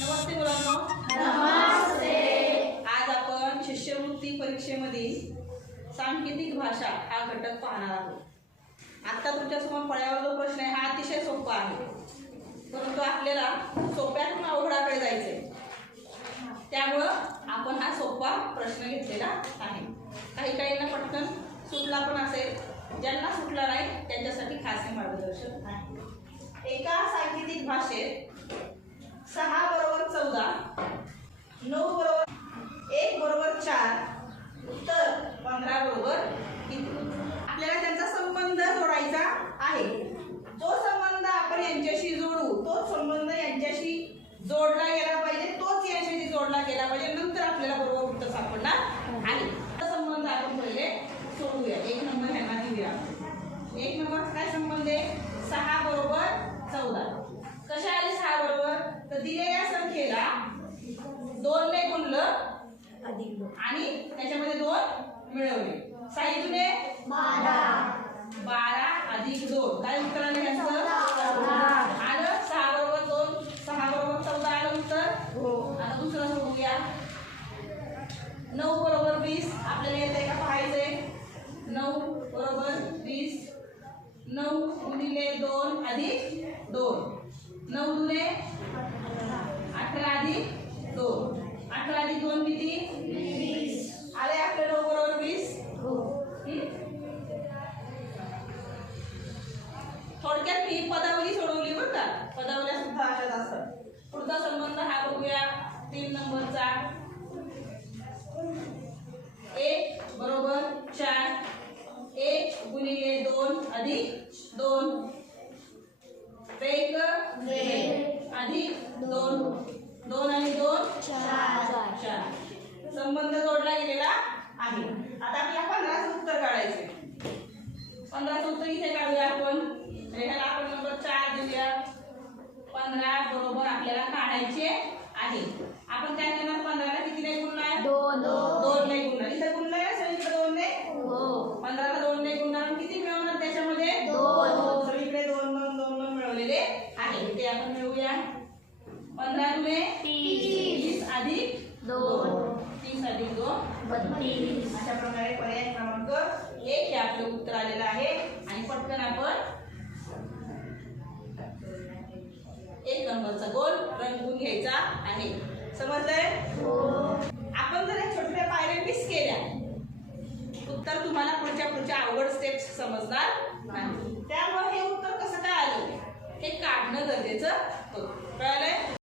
नमस्ते मुलांनो. नमस्ते. आज आपण शिष्यवृत्ती परीक्षेमधील सांकेतिक भाषा हा घटक पाहणार आहोत. आता तुमच्यासमोर फळ्यावर जो प्रश्न आहे हा अतिशय सोपा आहे, परंतु आपल्याला सोप्यातून अवघडाकडे जायचंय. त्यामुळं आपण हा सोपा प्रश्न घेतलेला आहे. काही काहींना पटकन सुटला पण असेल, ज्यांना सुटला नाही त्यांच्यासाठी खास हे मार्गदर्शन आहे. एका सांकेतिक भाषेत 6 बरोबर 14, 9 बरोबर 1 बरोबर 4, उत्तर 15 बरोबर किती. आपल्याला त्यांचा संबंध जोडायचा आहे. जो संबंध आपण यांच्याशी जोडू तोच संबंध यांच्याशी जोडला गेला पाहिजे, तोच यांच्याशी जोडला गेला पाहिजे, नंतर आपल्याला बरोबर उत्तर सापडणार आहे. संबंध आपण पहिले सोडूया. 1 नंबर ह्यांना दिला. 1 नंबर काय संबंध आहे? 6 बरोबर 14. कशा आले 6 बरोबर? तर दिलेल्या संख्येला 2 ने गुणलं आणि त्याच्यामध्ये 2 मिळवले. 6 दुने 12 अधिक 2 काय उत्तर आलं ह्याचं? आलं. 6 बरोबर 2, 6 बरोबर 14 आलं उत्तर. आता दुसरं सोडूया. 9 बरोबर 20 आपल्याला येतंय का पाहायचंय. 9 बरोबर 20. 9 गुणिले 2 अधिक 2, 9 दुने 18 अधिक 2, 18 अधिक 2 किती? 20. आले आपले 9 बरोबर 20. थोडक्यात मी पदावली सोडवली बरं का. पदावल्या सुद्धा अशाच असतात. पुढचा संबंध हा बघूया 3 नंबरचा. 1 बरोबर 4, 1 गुणिले 2 अधिक 2, 1 अधिक 2, 2 आणि 2 4. संबंध जोडला गेलेला आहे. आता आपल्याला 15चं उत्तर काढायचे. 15चं उत्तर इथे काढूया आपण. ह्याला आपण नंबर 4 देऊया. 15 बरोबर आपल्याला काढायचे आहे. आपण काय करणार? 15ला किती नाही गुणणार? 2 नाही गुणणार. इथे गुणणार आहे सगळीकडे 2 ने. 15ला 2 ने गुणणार. किती मिळवणार त्याच्यामध्ये? 2. सगळीकडे 2 2 2 2 मिळवलेले आहे. ते आपण मिळवूया. 15 दुने 30 अधिक 2, 30 अधिक 2 32. अशा प्रकारे पर्याय क्रमांक 1 हे आपलं उत्तर आलेलं आहे. आणि पटकन आपण 1 नंबरचा गोल रंगवून घ्यायचा आहे. समजलंय? आपण जर या छोट्या पायऱ्या मिस केल्या उत्तर तुम्हाला पुढच्या अवघड स्टेप्स समजणार नाही. त्यामुळे हे उत्तर कसं काय आलं हे काढणं गरजेचं होतं. कळलंय?